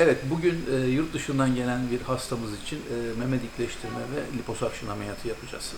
Evet, bugün e, yurt dışından gelen bir hastamız için e, meme dikleştirme ve liposakşın ameliyatı yapacağız.